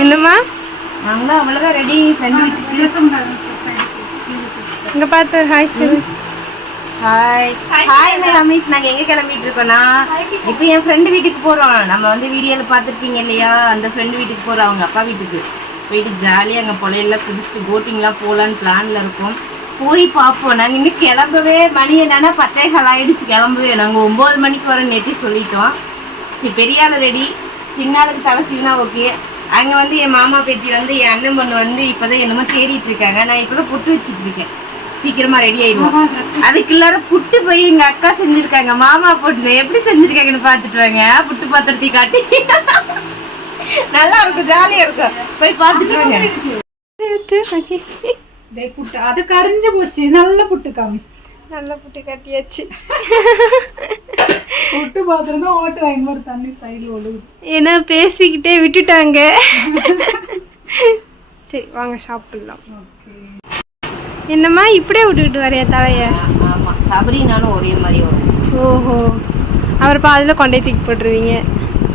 என்னம்மா நாங்களும் அவ்வளோதான் ரெடி. ஃப்ரெண்டு இங்கே பார்த்து ஹாய் சொல்லு. ஹாய் ஹாய் மேமிஸ். நாங்கள் எங்கே கிளம்பிட்டு இருக்கோன்னா இப்போ என் ஃப்ரெண்டு வீட்டுக்கு போகிறோம். நம்ம வந்து வீடியோவில் பார்த்துருப்பீங்க இல்லையா, அந்த ஃப்ரெண்டு வீட்டுக்கு போகிறோம், அவங்க அப்பா வீட்டுக்கு போயிட்டு ஜாலியாக அங்கே பொலையெல்லாம் குடிச்சிட்டு போட்டிங்லாம் போகலான்னு பிளானில் இருக்கோம். போய் பார்ப்போம். நாங்கள் இன்னும் கிளம்பவே மணி என்னன்னா 10:15 ஆகிடுச்சு கிளம்பவே. நாங்கள் 9 மணிக்கு வரோம் நேற்று சொல்லிட்டோம். சரி பெரியாள் ரெடி, சின்னாளுக்கு தலை சீனா ஓகே. அங்கே வந்து என் மாமா பேத்தி வந்து என் அண்ணன் பொண்ணு வந்து இப்போ தான் என்னமோ தேடிட்டு இருக்காங்க. நான் இப்போ தான் புட்டு வச்சுட்டு இருக்கேன். சீக்கிரமாக ரெடி ஆயிடுவோம். அதுக்கு எல்லாரும் புட்டு போய் எங்கள் அக்கா செஞ்சுருக்காங்க. மாமா போட்டு எப்படி செஞ்சுருக்காங்கன்னு பார்த்துட்டு வாங்க. புட்டு பாத்திரத்தை காட்டி நல்லா இருக்கும், ஜாலியாக இருக்கும். போய் பார்த்துட்டு வாங்க. புட்டு அது கரைஞ்சு போச்சு. நல்ல புட்டு காமி. நல்ல புட்டு கட்டியாச்சு. புட்டு பாத்திரம் தான் ஓட்டு வாங்கி ஒரு தண்ணி சைடில் ஒழுகுது. ஏன்னா பேசிக்கிட்டே விட்டுட்டாங்க. சரி வாங்க சாப்பிடலாம். என்னம்மா இப்படியே விட்டுக்கிட்டு வரையா தலைய? ஆமாம், சபரினாலும் ஒரே மாதிரி வரும். ஓஹோ, அவர் பாதியில் கொண்டே தூக்கி போட்டுருவீங்க.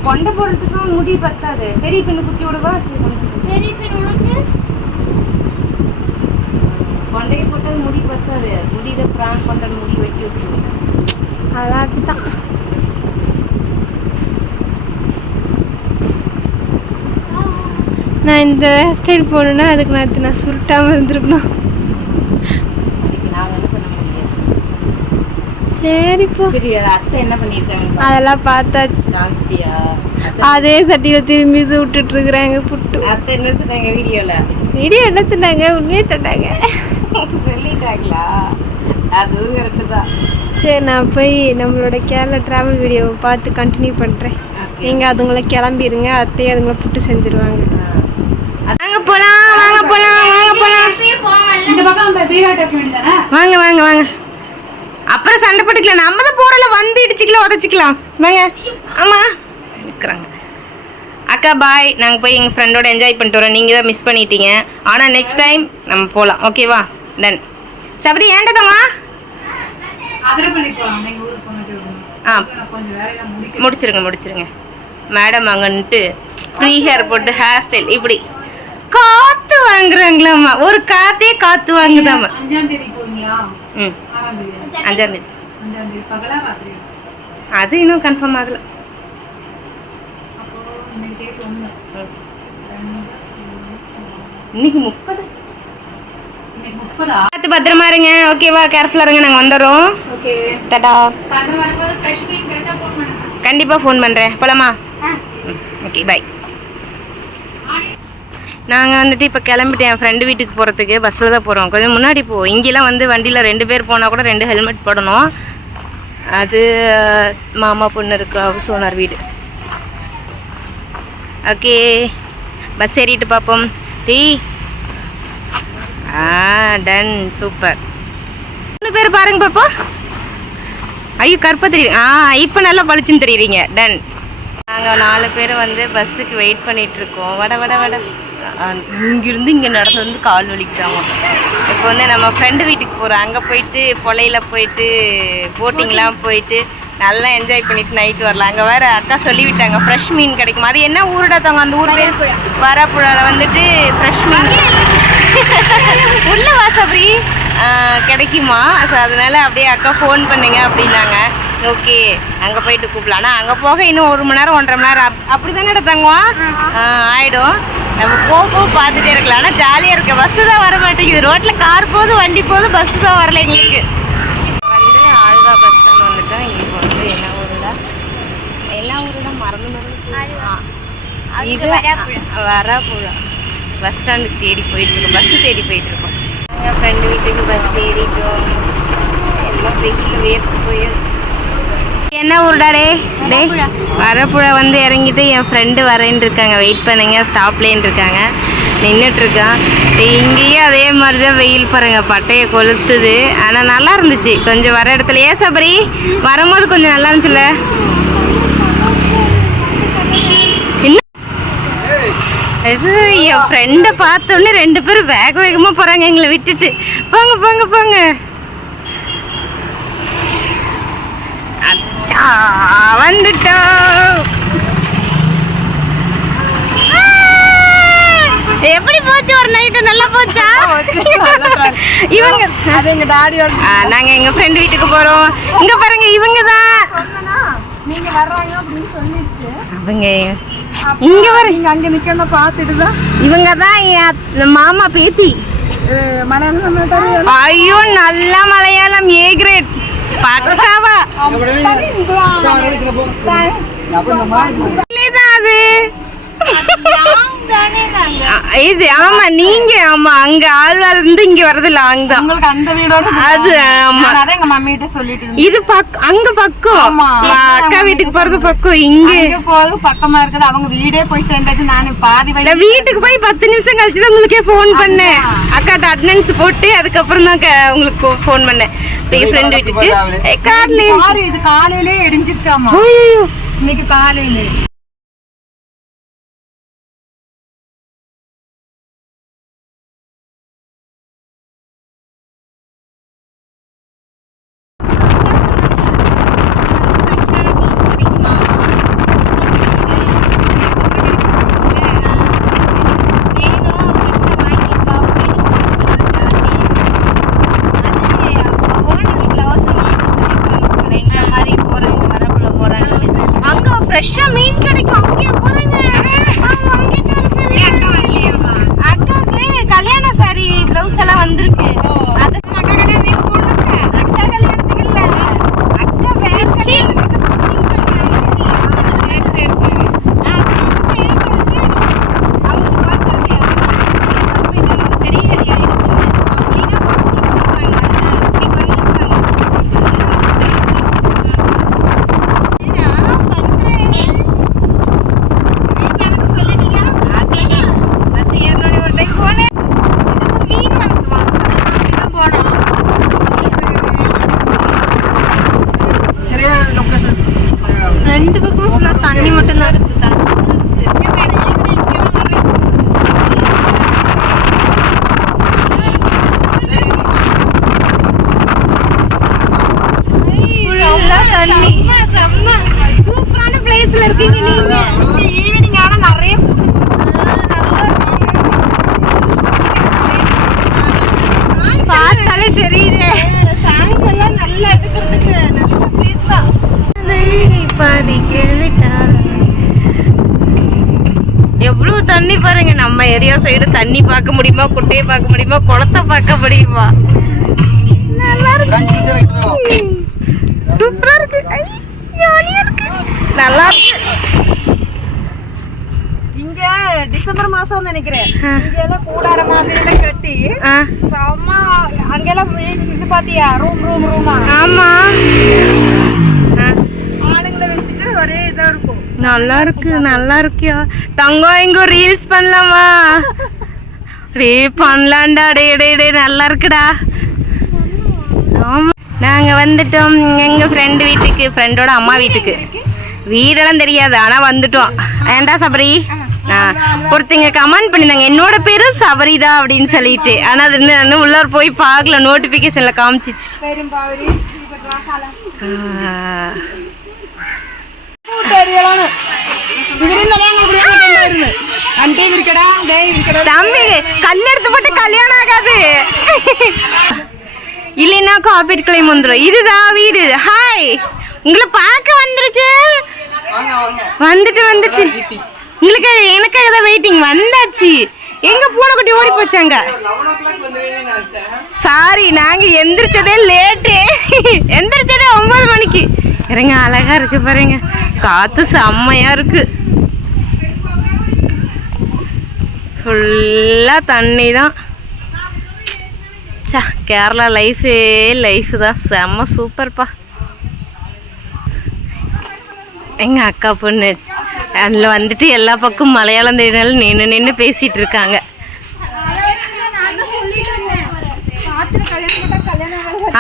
கொண்டை போடுறதுக்கும் முடி பத்தாது. பெரிய பின்னு குத்தி விடுவா. கொண்டையை போட்டால் முடி பத்தாது. முடியில பிராங்க் பண்ணுற முடி வெட்டி விட்டுருவேன். அதான் அப்படித்தான். நான் இந்த ஹேர் ஸ்டைல் போடணுன்னா அதுக்கு நான் சுருட்டாமல் இருந்திருக்கணும். அதுக்கு நாங்கள் என்ன பண்ண முடியாது. சரிப்போ. சரி, அத்தை என்ன பண்ணியிருக்காங்க அதெல்லாம் பார்த்தாச்சு. காமிச்சிட்டியா? அதே சட்டியில் திரும்பி விட்டுட்டு இருக்கிறாங்க புட்டு. அத்தை என்ன சொன்னாங்க வீடியோவில்? வீடியோ என்ன சொன்னாங்க? உண்மையே தொட்டாங்க. சொல்லிட்டாங்களா? அதுவும் கரெக்டு தான். சரி நான் போய் நம்மளோட கேரளா ட்ராவல் வீடியோவை பார்த்து கண்டினியூ பண்ணுறேன். நீங்கள் அதுங்களை கிளம்பிடுங்க. அத்தையே அதுங்களை புட்டு செஞ்சுருவாங்க. வாங்க போகலாம், வாங்க போகலாம், வாங்க போகலாம். இந்த பக்கம் வாங்க வாங்க வாங்க. அப்புறம் சண்டை போட்டுக்கலாம். நம்ம தான் போகிறல வந்து இடிச்சிக்கலாம், உதச்சிக்கலாம். வாங்க. ஆமாம் இருக்கிறாங்க. அக்கா பாய். நாங்கள் போய் எங்கள் ஃப்ரெண்டோட என்ஜாய் பண்ணிட்டு வரோம். நீங்கள் தான் மிஸ் பண்ணிட்டீங்க. ஆனால் நெக்ஸ்ட் டைம் நம்ம போகலாம். ஓகேவா? டன். சபரி ஏண்டதாம்மா? ஆ முடிச்சிருங்க. மேடம் அங்கன்ட்டு ஃப்ரீ ஹேர் போட்டு ஹேர் ஸ்டைல் இப்படி காற்று வாங்குறாங்களாம்மா. ஒரு காற்றே காற்று வாங்குதாம்மா. 5ஆம் தேதி போறீங்களா? ம் 5ஆம் தேதி. பகலா ராத்திரி? அது இன்னும் கன்ஃபார்ம் ஆகலை. இன்னைக்கு 30. பார்த்து பத்திரமா இருங்க. ஓகேவா? கேர்ஃபுல்லாக இருங்க. நாங்கள் வந்துடுறோம். ஓகே டாடா. கண்டிப்பாக ஃபோன் பண்ணுறேன். போலாமா? Okay bye. நாங்கள் வந்துட்டு இப்போ கிளம்பிட்டேன். என் ஃப்ரெண்டு வீட்டுக்கு போகிறதுக்கு பஸ்ஸில் தான் போகிறோம். கொஞ்சம் முன்னாடி இங்கெல்லாம் வந்து வண்டியில் 2 பேர் போனால் கூட 2 ஹெல்மெட் போடணும். அது மாமா பொண்ணு இருக்கு, ஹவுஸ் ஓனர் வீடு. ஓகே பஸ் ஏறிட்டு பார்ப்போம். Tea ton. சூப்பர். 3 பேர் பாருங்க பாப்பா. ஐயோ கருப்பா தெரியுது. இப்போ நல்லா பளிச்சுன்னு தெரியுறீங்க. டன். நாங்கள் 4 பேர் வந்து பஸ்ஸுக்கு வெயிட் பண்ணிகிட்ருக்கோம். வட இங்கிருந்து இங்கே நடந்து வந்து கால் வலிக்கிட்டாங்க. இப்போ வந்து நம்ம ஃப்ரெண்டு வீட்டுக்கு போகிறோம். அங்கே போயிட்டு பொலையில் போயிட்டு போட்டிங்லாம் போயிட்டு நல்லா என்ஜாய் பண்ணிவிட்டு நைட்டு வரலாம். அங்கே வேறு அக்கா சொல்லிவிட்டாங்க ஃப்ரெஷ் மீன் கிடைக்கும். அது என்ன ஊருடா தாங்க? அந்த ஊர் பேர் வராப்புழாவில் வந்துட்டு ஃப்ரெஷ் மீன் உள்ள வாசப்படி கிடைக்குமா? ஸோ அதனால் அப்படியே அக்கா ஃபோன் பண்ணுங்க அப்படின்னாங்க. ஓகே அங்கே போயிட்டு கூப்பிடலாம். ஆனால் அங்கே போக இன்னும் 1 மணி நேரம் 1.5 மணி நேரம் அப்படி தானே எடுத்தாங்குவோம் ஆகிடும். நம்ம போக பார்த்துட்டே இருக்கலாம். ஆனால் ஜாலியாக இருக்க. பஸ்ஸு தான் வர மாட்டேங்குது. ரோட்டில் கார் போகுது, வண்டி போகுது, பஸ்ஸு தான் வரல எங்களுக்கு. வந்து ஆழ்வா பஸ் ஸ்டாண்ட் வந்துட்டோம். இப்போ வந்து என்ன ஊருடா? எல்லா ஊருடும் மறந்து இது வராப்புழா பஸ் ஸ்டாண்டுக்கு தேடி போயிட்டுருக்கோம். பஸ்ஸு தேடி போயிட்டுருக்கோம். எங்கள் ஃப்ரெண்டு வீட்டுக்கு பஸ் ஏறிட்டோம். எல்லாம் வெயிலில் வேர்த்து போயிடுச்சு. என்ன ஊருடாடே? டே வரப்புழா வந்து இறங்கிட்டு என் ஃப்ரெண்டு வரேன்னு இருக்காங்க. வெயிட் பண்ணுங்க, ஸ்டாப்லேன்னு இருக்காங்க. நின்றுட்டுருக்கான். இங்கேயும் அதே மாதிரி தான் வெயில் பாருங்க, பட்டையை கொளுத்துது. ஆனால் நல்லா இருந்துச்சு கொஞ்சம் வர இடத்துல. ஏன் சபரி வரும்போது கொஞ்சம் நல்லா இருந்துச்சுல்ல? இது என் ஃப்ரெண்டை பார்த்தோன்னே 2 பேரும் வேகமாக போகிறாங்க எங்களை விட்டுட்டு. போங்க போங்க போங்க. வந்துட்டோம். எப்படி போச்சு ஒரு நைட்டு? நல்லா போச்சா? இவங்க அது எங்க டாடியோட நாங்க எங்க ஃப்ரெண்ட் வீட்டுக்கு போறோம். இங்க பாருங்க இவங்க தான். நீங்க வர்றாங்க அப்படின்னு சொல்லிட்டு அவங்க இங்க வர நீங்க அங்க நிக்கணும் பார்த்துட்டு தான். இவங்க தான் என் மாமா பேத்தி. மலையாளம் ஐயோ நல்லா மலையாளம் ஏ கிரேட் பக்காவா அது இது. ஆமா நீங்க ஆமா அங்க ஆள்வாள் இருந்து இங்க வரது லாங் தான் உங்களுக்கு அந்த வீடோட அது. ஆமா அதான் எங்க மம்மி கிட்ட சொல்லிட்டு இது அங்க பக்கம் அக்கா வீட்டுக்கு போறது பக்கம். இங்க போது பக்கமா இருக்குது. அவங்க வீடே போய் சேர்ந்தாச்சு. நான் பாதி வழி நான் வீட்டுக்கு போய் 10 நிமிஷம் கழிச்சு தான் உங்களுக்கே ஃபோன் பண்ணேன். அக்காட்ட அட்டெண்டன்ஸ் போட்டு அதுக்கப்புறம் தான் உங்களுக்கு ஃபோன் பண்ணேன். என் ஃப்ரெண்ட் வீட்டுக்கு கார்ல இது காலையிலே எரிஞ்சிருச்சாமா. இன்னைக்கு காலையில ஃப்ரெஷ்ஷா மீன் கிடைக்கும். அங்கே போறாங்க. அக்காவுக்கு கல்யாண சாரி பிளவுஸ் எல்லாம் வந்திருக்கு. அது அக்கா கல்யாணத்துக்கு போடுங்க. அக்கா கல்யாணத்துக்கு இல்ல, அக்கா வேற கல்யாணத்துக்கு ரெண்டு பக்கமும் ஃபுல்லா தண்ணி மட்டும் தான் இருக்கு. சூப்பரான பிளேஸ்ல இருக்கீங்க நீங்க. ஈவினிங் ஆனா நிறைய பார்த்தாலே தெரியுது. சாயங்காலம் நல்லா எடுக்கிறதுக்கு நல்ல பிளேஸ் தான். எவ்வளவு தண்ணி பாருங்க. நம்ம ஏரியா சைடு தண்ணி பார்க்க முடியுமா, குட்டையை பார்க்க முடியுமா, குளத்தை பார்க்க முடியுமா? நல்லா இருக்கு, சூப்பரா இருக்கு, ஜாலியா இருக்கு, நல்லா இருக்கு. இங்க டிசம்பர் மாசம் நினைக்கிறேன். இங்க எல்லாம் கூடார மாதிரி எல்லாம் கட்டி செம்ம. அங்கெல்லாம் இது பாத்தியா ரூமா. ஆமா ஆளுங்களை வச்சுட்டு ஒரே இதா இருக்கும். நல்லா இருக்கு, நல்லா இருக்கியா தங்கம்? இங்க ரீல்ஸ் பண்ணலாமா? டே பண்ணலாம்டா. டே டே டே நல்லா இருக்குடா. ஆமா நாங்க வந்துட்டோம் எங்க ஃப்ரெண்ட் வீட்டுக்கு, ஃப்ரெண்டோட அம்மா வீட்டுக்கு. வீடெல்லாம் தெரியாது ஆனா வந்துட்டோம். ஏன்டா சபரி? ஒருத்தங்க கமெண்ட் பண்ணிருந்தாங்க என்னோட பேரும் சபரிதா அப்படின்னு சொல்லிட்டு. ஆனா அது இன்னும் உள்ளார போய் பார்க்கல, நோட்டிபிகேஷன்ல காமிச்சிச்சு. தம்பி கல் எடுத்து போட்டு கல்யாணம் ஆகாது இல்லைன்னா காப்பீட் கிளைம் வந்துடும். இதுதான் வீடு. ஹாய், உங்களை பார்க்க வந்திருக்கு. வந்துட்டு உங்களுக்கு எனக்காக தான் வெயிட்டிங். வந்தாச்சு. எங்க பூனைக்குட்டி ஓடி போச்சாங்க. சாரி, நாங்க எந்திரிச்சதே லேட்டு. எந்திரிச்சதே 9 மணிக்கு. இறங்க அழகா இருக்கு பாருங்க. காத்து செம்மையா இருக்கு. ஃபுல்லா தண்ணி தான். சா கேரளா லைஃப் தான் செம்ம சூப்பர்ப்பா. எங்க அக்கா பொண்ணு அதில் வந்துட்டு எல்லா பக்கம் மலையாளம் தெரியினால நின்று பேசிட்டு இருக்காங்க.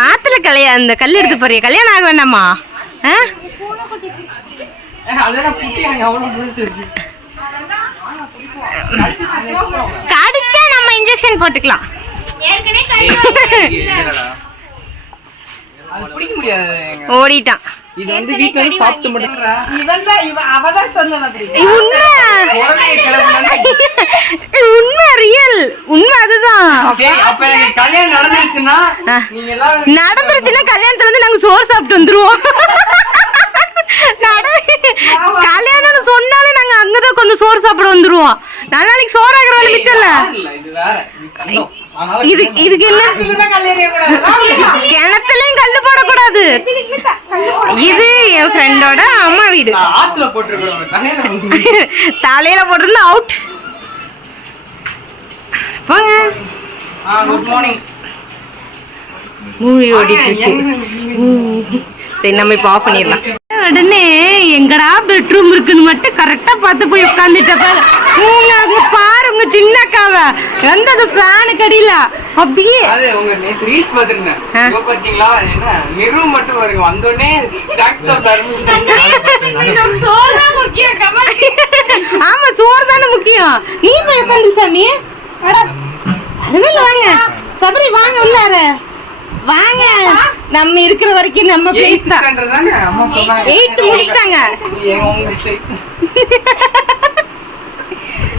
ஆத்துல கல்யாணம், அந்த கல் எடுத்து போறிய கல்யாணம் ஆக வேண்டாமா? கடிச்சா நம்ம இன்ஜெக்ஷன் போட்டுக்கலாம். ஓடிட்டான். இது வந்து வீட்ல இருந்து சாப்பிட்டு மட்டும் அவதான் சொன்னது. உண்மை கல்யாணம் நடந்துருச்சுன்னா நீங்க எல்லாரும் நடந்துருச்சுன்னா கல்யாணத்துல வந்து நாங்க சோறு சாப்பிட்டு வந்துருவோம். கல்யாணம்னு சொன்னாலே நாங்க அங்கதான் கொஞ்சம் சோறு சாப்பிட வந்துருவோம். நாளைக்கு சோறு ஆகிற வேலை மிச்சம் இல்ல. இல்ல, இது வேற இது சந்தோம். அதனால இதுக்கு என்ன கிணத்துலயும் கல்லு போடக்கூடாது. இது என் ஃப்ரெண்டோட அம்மா வீடு. ஆத்துல போட்டுருக்கோம். தலையில போட்டிருந்தா அவுட். போங்க. Good morning. மூவி ஓடிட்டு இருக்கு. சரி நம்ம இப்ப ஆஃப் பண்ணிடலாம். உடனே எங்கடா பெட்ரூம் இருக்குன்னு மட்டும் கரெக்டா பார்த்து போய் உட்காந்துட்ட பாரு. அங்க பாரு உங்க சின்ன அக்காவ எந்த அது ஃபேனு கடியில அப்படியே. அது உங்க நேத்து ரீல்ஸ் பாத்துருந்தேன். இப்ப பாத்தீங்களா என்ன நிறு மட்டும் வருங்க வந்தோடனே ஸ்நாக்ஸ் சாப்பிட்டாரு. சோறு தான் முக்கியம். கமல் ஆமா சோறு தானே முக்கியம். நீ போய் உட்காந்து சாமி. அதனால வாங்க சபரி வாங்க உள்ளார வாங்க. நம்ம இருக்கிற வரைக்கும் நம்ம பேஸ் தான். 8th முடிச்சிட்டாங்க.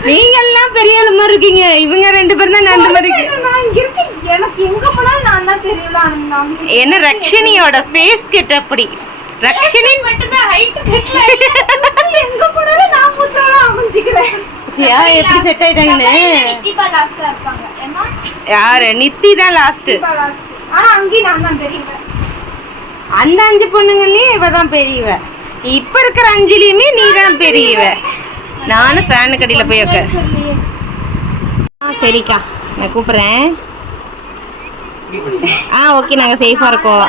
நீங்க எல்லாம் பெரிய ஆளு மாதிரி இருக்கீங்க. இவங்க 2 பேரும் தான் நண்டு மாதிரி இருக்கு. நான் இங்க இருக்கு. எனக்கு எங்க போனாலும் நான் தான் பெரியவளா ஆனேன். என்ன ரக்ஷனியோட ஃபேஸ் கட் அப்படி. ரக்ஷனின் மட்டும் தான் ஹைட் கட்ல. எங்க போனாலும் நான் மூத்தவளா அமைஞ்சிக்கிறேன். எப்படி செட் ஆயிட்டாங்கன்னு. நித்திபா லாஸ்டா இருப்பாங்க. ஏமா யாரு? நித்தி தான் லாஸ்ட். நித்திபா லாஸ்ட். ஆனா அங்கேயும் நான் தான் பெரியவ. அந்த 5 பொண்ணுங்களையும் இவ தான் பெரியவ. இப்ப இருக்கிற 5லயுமே நீ தான் பெரியவ. நானும் ஃபேனு கடியில போய் உட்கார். சரிக்கா நான் கூப்பிடுறேன். ஓகே நாங்க சேஃபா இருக்கோம்.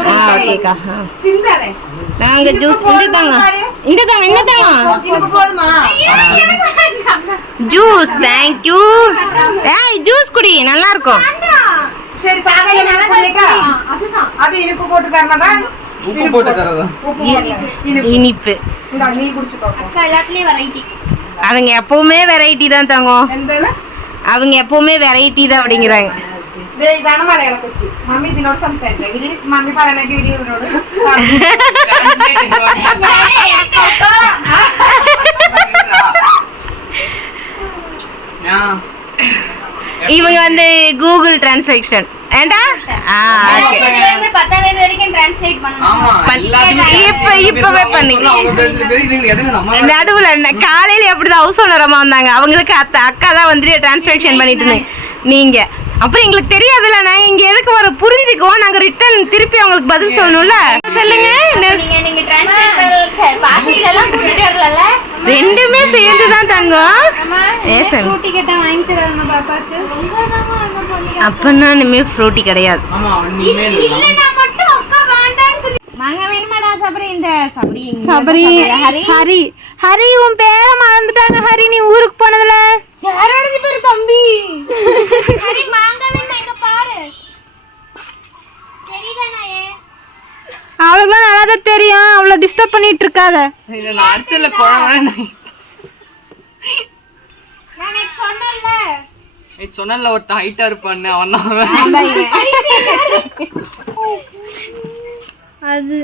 ஓகேக்கா. சிந்தானே நாங்க ஜூஸ் இந்த தாங்க இப்ப போதுமா? Juice thank you. ஏய் ஜூஸ் குடி நல்லா இருக்கும். சரி சாதல மேல போயிட்டா அதுதான். அது இனிப்பு போட்டு தரமாடா. உப்பு போட்டு தரதா? இனிப்பு இந்த நீ குடிச்சுக்கோ. அக்கா எல்லாத்துலயும் வெரைட்டி. அவங்க எப்பவுமே வெரைட்டி தான் தங்கம். எந்தல அவங்க எப்பவுமே வெரைட்டி தான் அப்படிங்கிறாங்க. டேய் தானமாட எனக்கு வச்சு மம்மி தினோட சம்சாரிச்சா இது மம்மி பாரனக்கு வீடியோ நோடு. இவங்க வந்து கூகுள் டிரான்ஸ்லேஷன் ஏண்டா இப்பவே பண்ணீங்க. நடுவுல காலையில எப்படிதான் ஹவுஸ் ஓனரமா வந்தாங்க. அவங்களுக்கு அக்கா தான் வந்து டிரான்ஸ்லேஷன் பண்ணிட்டு இருந்தேன். நீங்க அப்புறம் எங்களுக்கு தெரியாதுல்ல. நான் இங்க எதுக்கு வர புரிஞ்சுக்கோ. நாங்க ரிட்டர்ன் திருப்பி அவங்களுக்கு பதில் சொல்லணும்ல. சொல்லுங்க. ரெண்டுமே சேர்ந்துதான் தங்கம். அப்பன்னா இனிமே ஃப்ரூட்டி கிடையாது. சபரி ஹரி ஹரி உன் பேர மறந்துட்டாங்க. ஹரி நீ ஊருக்கு போனதுல சேரடைஞ்சு பேரு தம்பி. அவளுக்குலாம் நல்லா தான் தெரியும். அவளை டிஸ்டர்ப் பண்ணிட்டு இருக்காத. சொன்னல ஒருத்த ஹைட்டா இருப்பான்னு அவன் அது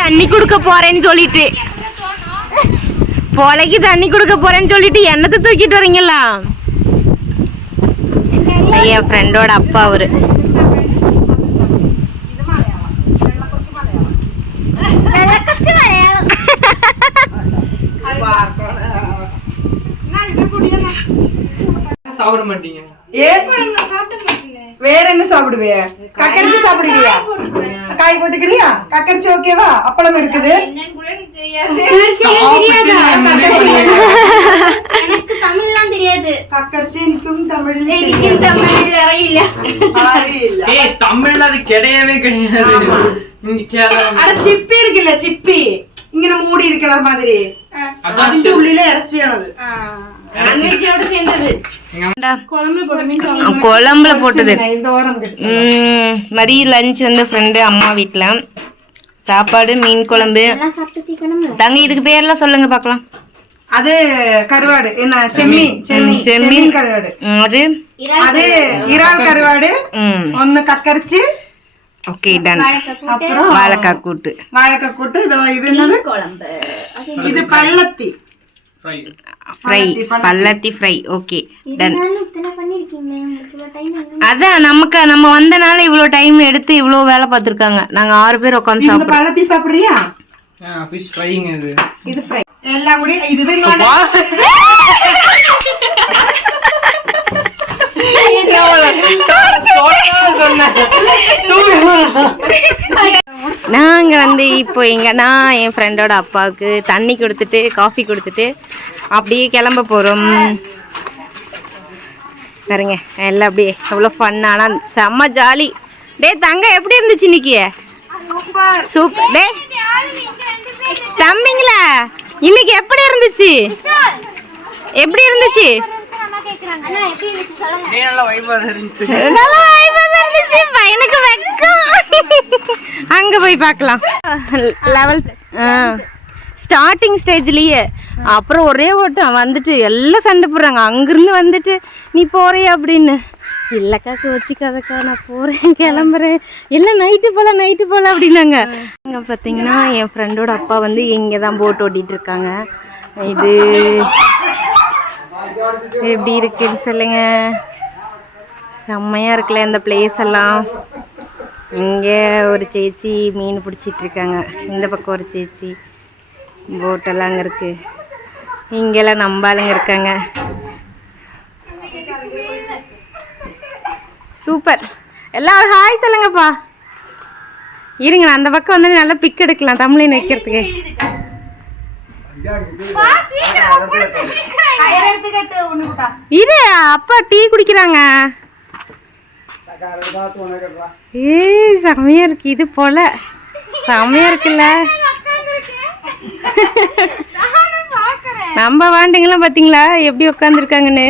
தண்ணி குடுக்க போறேன்னு சொல்லிட்டு பொலைக்கு தண்ணி குடுக்க போறேன்னு சொல்லிட்டு என்னத்தை தூக்கிட்டு வரீங்களா? என் ஃப்ரெண்டோட அப்பா அவரு. சாப்பிட மாட்டீங்க. வேற என்ன சாப்பிடுவே? கக்கரிச்சி சாப்பிடுவியா? காய் போட்டுக்கலையா? கக்கரிச்சி ஓகேவா? அப்பளம் இருக்குது. தமிழ்லாம் தெரியாது. கக்கரிச்சி எனக்கும் தமிழ்ல தமிழ்ல அது கிடையவே கிடையாது. அட சிப்பி இருக்குல்ல சிப்பி இங்க நம்ம மூடி இருக்கிற மாதிரி அதுக்கு உள்ளில இறைச்சியானது. குழம்புல போட்டது. மதிய லஞ்ச் வந்து ஃப்ரெண்டு அம்மா வீட்டுல சாப்பாடு மீன் குழம்பு. தங்க இதுக்கு பேர்லாம் சொல்லுங்க பாக்கலாம். அது கருவாடு என்ன செம்மீன் கருவாடு. அது அது இறால் கருவாடு. ஒன்னு கக்கரிச்சி. Okay done. அப்புறம் வாழைக்காய் கூட்டு. வாழைக்காய் கூட்டு. இது என்னது குழம்பு. இது பள்ளத்தி ஃப்ரை, பல்லத்தி ஃப்ரை. Okay done. இத்தனை பண்ணிருக்கீங்களே, உங்களுக்கு இவ்வளவு டைம் வேணும்? அதான் நம்ம வந்தனால இவ்வளோ டைம் எடுத்து இவ்வளோ வேலை பார்த்துருக்காங்க. நாங்க 6 பேர் உட்காந்து சாப்பிடுறோம். பழத்தி சாப்பிடுறியா? ஃபிஷ் ஃப்ரைங்க இது. இது ஃப்ரை எல்லாம் கூட இதுதான் நாங்க வந்து இப்போ நான் என் ஃப்ரெண்டோட அப்பாவுக்கு தண்ணி கொடுத்துட்டு காஃபி கொடுத்துட்டு அப்படியே கிளம்ப போறோம். பாருங்க எல்லாம் அப்படியே எவ்வளோ ஃபன்னானா செம்ம ஜாலி. டே தங்க எப்படி இருந்துச்சு இன்னைக்கு? சூப்பர். டே தம்பிங்களா இன்னைக்கு எப்படி இருந்துச்சு? எப்படி இருந்துச்சு? நல்லா வைபா இருந்துச்சு. நல்லா வைபா இருந்துச்சு. பையனுக்கு வெக்கம். அங்க போய் பார்க்கலாம். லெவல் ஸ்டார்டிங் ஸ்டேஜ்லயே அப்புறம் ஒரே ஓட்டம் வந்துட்டு எல்லாம் சண்டை போடுறாங்க. அங்கிருந்து வந்துட்டு நீ போறியா அப்படின்னு. இல்லைக்கா வச்சுக்காதக்கா நான் போகிறேன் கிளம்புறேன். இல்லை நைட்டு போகலாம் அப்படின்னாங்க. இங்கே பார்த்தீங்கன்னா என் ஃப்ரெண்டோட அப்பா வந்து இங்கே தான் போட் ஓட்டிகிட்டு இருக்காங்க. இது எப்படி இருக்குன்னு சொல்லுங்க. செம்மையாக இருக்குல்ல இந்த பிளேஸ் எல்லாம். இங்கே ஒரு சேச்சி மீன் பிடிச்சிட்டு இருக்காங்க. இந்த பக்கம் ஒரு சேச்சி போட்டெல்லாம் அங்கே இருக்குது. இங்கெல்லாம் நம்ம ஆளுங்க இருக்காங்க. சூப்பர். எல்லாரும் ஹாய் சொல்லுங்கப்பா. இருங்க நான் அந்த பக்கம் வந்து நல்லா பிக் எடுக்கலாம் தமிழின் வைக்கிறதுக்கு. இது அப்பா டீ குடிக்கிறாங்க. செமையா இருக்கு. இது போல செமையா இருக்குல்ல. நம்ம வாண்டிங்களாம் பாத்தீங்களா எப்படி உட்காந்துருக்காங்கன்னு.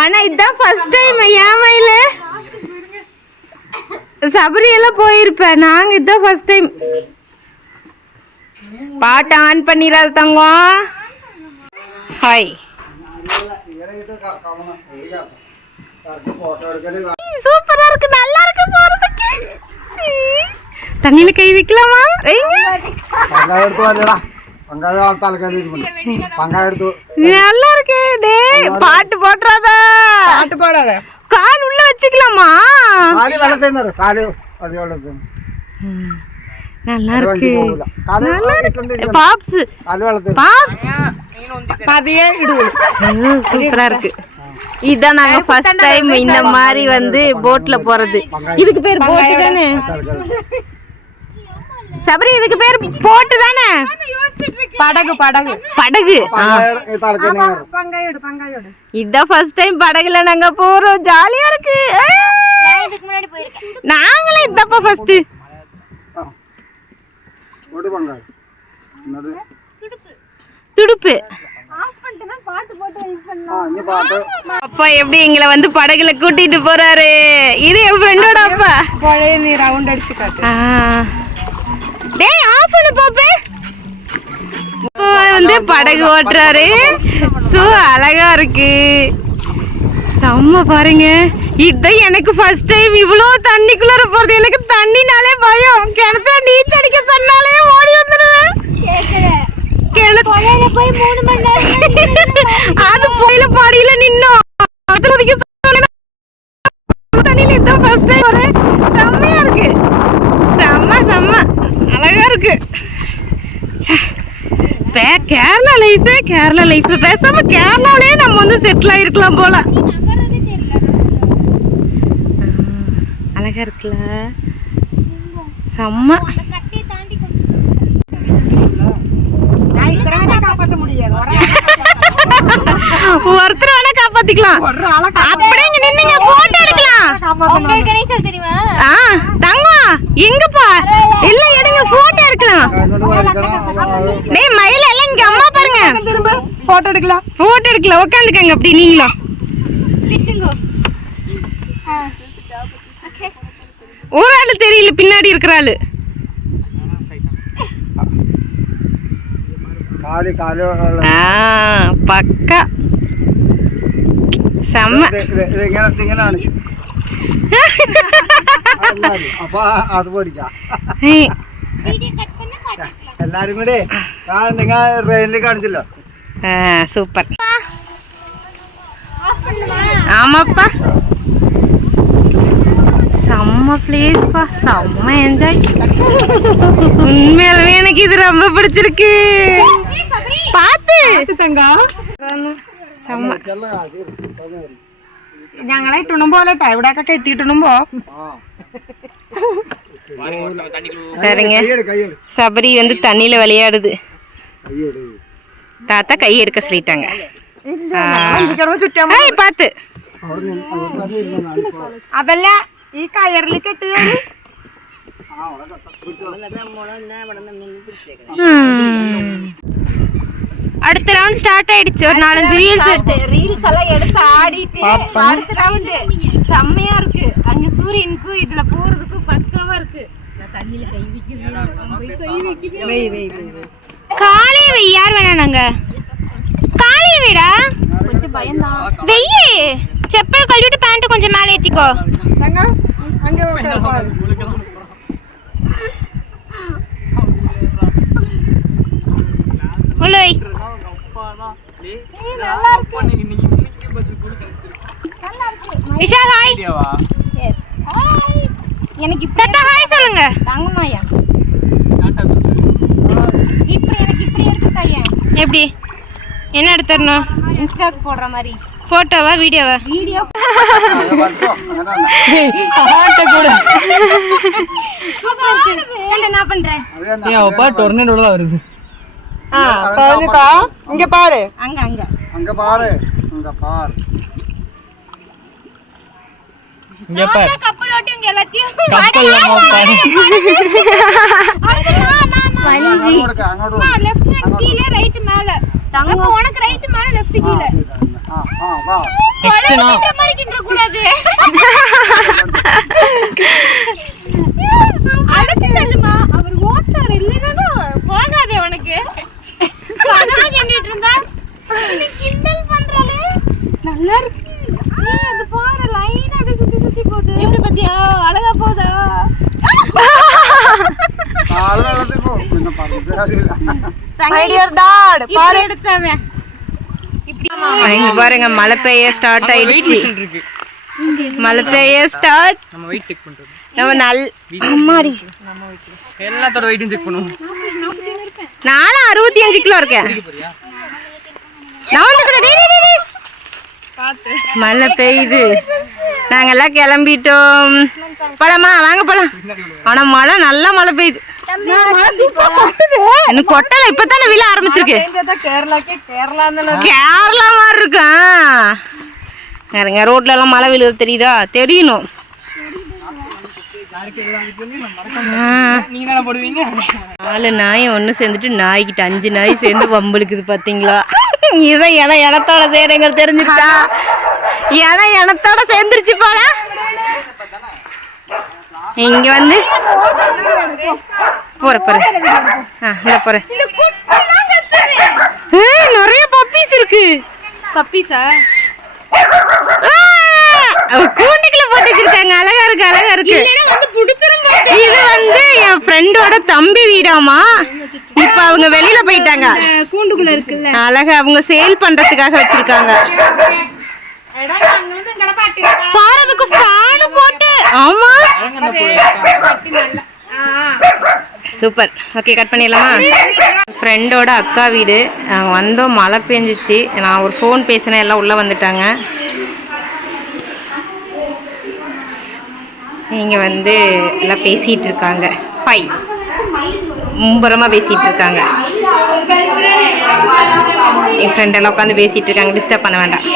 ஆனா இதுதான் ஃபர்ஸ்ட் டைம். ஏமாயில சபரியெல்லாம் போயிருப்பேன். நாங்க இதுதான் ஃபர்ஸ்ட் டைம். பாட்டை ஆன் பண்ணிடாத தங்கம். ஹாய். சூப்பரா இருக்கு. நல்லா இருக்கு போறதுக்கு. தண்ணியில கை வைக்கலாமா? நல்லா இருக்கு. டேய் பாட்டு போட்றாத. பாட்டு போடாத. கால் உள்ள வச்சுக்கலாமா? நல்லா இருக்கு. நல்லா இருக்கு. பாப்ஸ் பாப்ஸ் பாதியே இடுவோம். சூப்பரா இருக்கு. இதான் நாங்க ஃபர்ஸ்ட் டைம் இந்த மாதிரி வந்து போட்ல போறது. இதுக்கு பேர் போட் தானே சபரி? இதுக்கு பேர் போட்டு தானே? படகு படகு படகு. இதான் ஃபர்ஸ்ட் டைம் படகுல நாங்க போறோம். ஜாலியா இருக்கு. நாங்களே இதப்பா ஃபர்ஸ்ட். துடுப்பு. அப்பா எப்படி எங்களை வந்து படகுல கூட்டிட்டு போறாரு. இது என் ஃப்ரெண்டோட அப்பா. பழைய நீ ரவுண்ட் அடிச்சு காட்டு. டேய் ஆஃப் பண்ணு பாப்பே. இப்போ வந்து படகு ஓட்டுறாரு. சோ அழகா இருக்கு. செம்ம பாருங்க. இதுதான் எனக்கு ஃபர்ஸ்ட் டைம் இவ்வளோ தண்ணிக்குள்ளார போறது. எனக்கு தண்ணினாலே பயம். கிணத்துல நீச்சல் அடிக்க சொன்னாலே ஓடி வந்துடுவேன். போய் 3 மணி நேரம் அது போயில பாடியில நின்னோம். தண்ணியில இதுதான் ஃபர்ஸ்ட் டைம் வரேன். செம்மையா இருக்கு. செம்ம அழகா இருக்கு. கேரளா லைஃப் பேசாம கேரளாவிலே நம்ம வந்து செட்டில் ஆயிருக்கலாம் போல. அழகா இருக்குல்ல. செம்ம. ஒருத்தர் வேணா காப்பாத்திக்கலாம். அப்படியே நின்னுங்க போட்டோ எடுக்கலாம். தங்கம் எங்கப்பா? இல்ல எடுங்க போட்டோ எடுக்கலாம். டேய் மயில எல்லாம் இங்க அம்மா பாருங்க. திரும்ப போட்டோ எடுக்கலாம். உட்காந்துக்கங்க அப்படி நீங்களும். ஒரு ஆளு தெரியல பின்னாடி இருக்கிற ஆளு. பக்கா செம்ம. എല്ലാരും കൂടെ നിങ്ങൾ ട്രെയിനിൽ കാണിച്ചല്ലോ சூப்பர். ஆமாப்பா, செம்ம பிளேஸ்ப்பா, செம்ம என்ஜாய். உண்மையாலுமே எனக்கு இது ரொம்ப பிடிச்சிருக்கு. பார்த்து செம்ம. ഞങ്ങളെ ഇട്ടണം പോലെ ഇവിടെയൊക്കെ കെട്ടിയിട്ടണം പോ. சரிங்க, சபரி வந்து தண்ணியில விளையாடுது. தாத்தா கை எடுக்க சொல்லிட்டாங்க. பார்த்து അതല്ല ഈ കയറിൽ കെട്ടിയത്. அடுத்த ரவுண்ட் ஸ்டார்ட் ஆயிடுச்சு. ஒரு 4-5 ரீல்ஸ் எல்லாம் எடுத்து ஆடிட்டு அடுத்த ரவுண்ட் செம்மையா இருக்கு. அங்க சூரியனுக்கும் இதுல போறதுக்கும் பக்காவா இருக்கு. தண்ணியில கை வைக்கிறது. காலைய வை. யார் வேணாங்க காலைய வைடா. கொஞ்சம் பயம்தான். வெய்யி செப்பல் கழட்டிட்டு பேண்ட் கொஞ்சம் மேலே ஏத்திக்கோ. தங்க அங்க உள்ளே விஷால் ஹாய். எனக்கு தாத்தா ஹாய் சொல்லுங்க. தங்கமாயா இப்படி எனக்கு இப்படி எடுத்து தையன். எப்படி என்ன எடுத்துறணும்? இன்ஸ்டாக்கு போடுற மாதிரி. போட்டோவா வீடியோவா? வீடியோ நான் பண்றேன். வருது. இங்க பாரு. அங்க அங்க அங்க பாரு, அங்க பாரு. இங்க பாரு. கப்பல் ஓட்டி உங்க எல்லாத்தையும் கப்பல் வஞ்சி அங்கோட லெஃப்ட் ஹேண்ட் கீழ ரைட் மேல. அப்ப உனக்கு ரைட் மேல லெஃப்ட் கீழ. வா. நெக்ஸ்ட் நான் இந்த மாதிரி கிண்ட கூடாது. அடுத்து தள்ளுமா. அவர் ஓட்டர் இல்லனா போகாதே உனக்கு. கனவு கண்டிட்டு இருந்தா நீ கிண்டல் பண்றலே. நல்லா இருக்கு. நீ அது பாரு லைன் அப்படியே சுத்தி சுத்தி போகுது. எப்படி பாத்தியா? அழகா போதா? அழகா போ. என்ன பாருங்க. மை டியர் டாட் பாரு எடுத்தவன். இங்க பாருங்க மழை பெய்ய ஸ்டார்ட் ஆயிடுச்சு. மழை பெய்ய ஸ்டார்ட். நம்ம வெயிட் செக் பண்றது. நம்ம அம்மாடி எல்லாத்தோட வெயிட்டும் செக் பண்ணுவோம். நானும் 65 கிலோ இருக்கேன். நான் வந்து மழை பெய்யுது. நாங்கெல்லாம் கிளம்பிட்டோம். போலாமா? வாங்க போலாம். ஆனா மழை நல்லா மழை பெய்யுது. எனக்கு கொட்டல இப்பதானே விழ ஆரம்பிச்சிருக்கு. கேரளா மாதிரி இருக்கும். பாருங்க ரோட்ல எல்லாம் மழை விழுது தெரியுதா? தெரியணும். நீங்க என்ன போடுவீங்க? 4 நாய் ஒன்று சேர்ந்துட்டு நாய்கிட்ட 5 நாய் சேர்ந்து வம்பளுக்குது பாத்தீங்களா? இதான் எனத்தோட சேருங்க தெரிஞ்சுட்டா. எனத்தோட சேர்ந்துருச்சு போல. இங்க வந்து போறேன். நிறைய பப்பீஸ் இருக்கு. பப்பீஸா? கூண்டுக்குள்ள போட்டு வச்சிருக்காங்க. அழகா இருக்கு. இது வந்து என் ஃப்ரெண்டோட தம்பி வீடாமா. இப்ப அவங்க வெளியில போயிட்டாங்க. கூண்டுக்குள்ள இருக்குல்ல. அழகா அவங்க சேல் பண்றதுக்காக வச்சிருக்காங்க. பாரதுக்கு ஃபேன் போட்டு. ஆமா சூப்பர். ஓகே கட் பண்ணிடலாமா? ஃப்ரெண்டோட அக்கா வீடு. நாங்கள் வந்தோம், மழை பெஞ்சிச்சு. நான் ஒரு ஃபோன் பேசினேன், எல்லாம் உள்ளே வந்துட்டாங்க. இங்கே வந்து எல்லாம் பேசிகிட்டு இருக்காங்க. ஹாய் மும்பரமாக பேசிகிட்டு இருக்காங்க. என் ஃப்ரெண்டெல்லாம் உட்காந்து பேசிகிட்டு இருக்காங்க. டிஸ்டர்ப் பண்ண வேண்டாம்.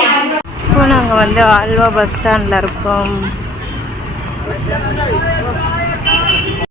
இப்போ நாங்கள் வந்து ஆல்வா பஸ் ஸ்டாண்டில் இருக்கோம்.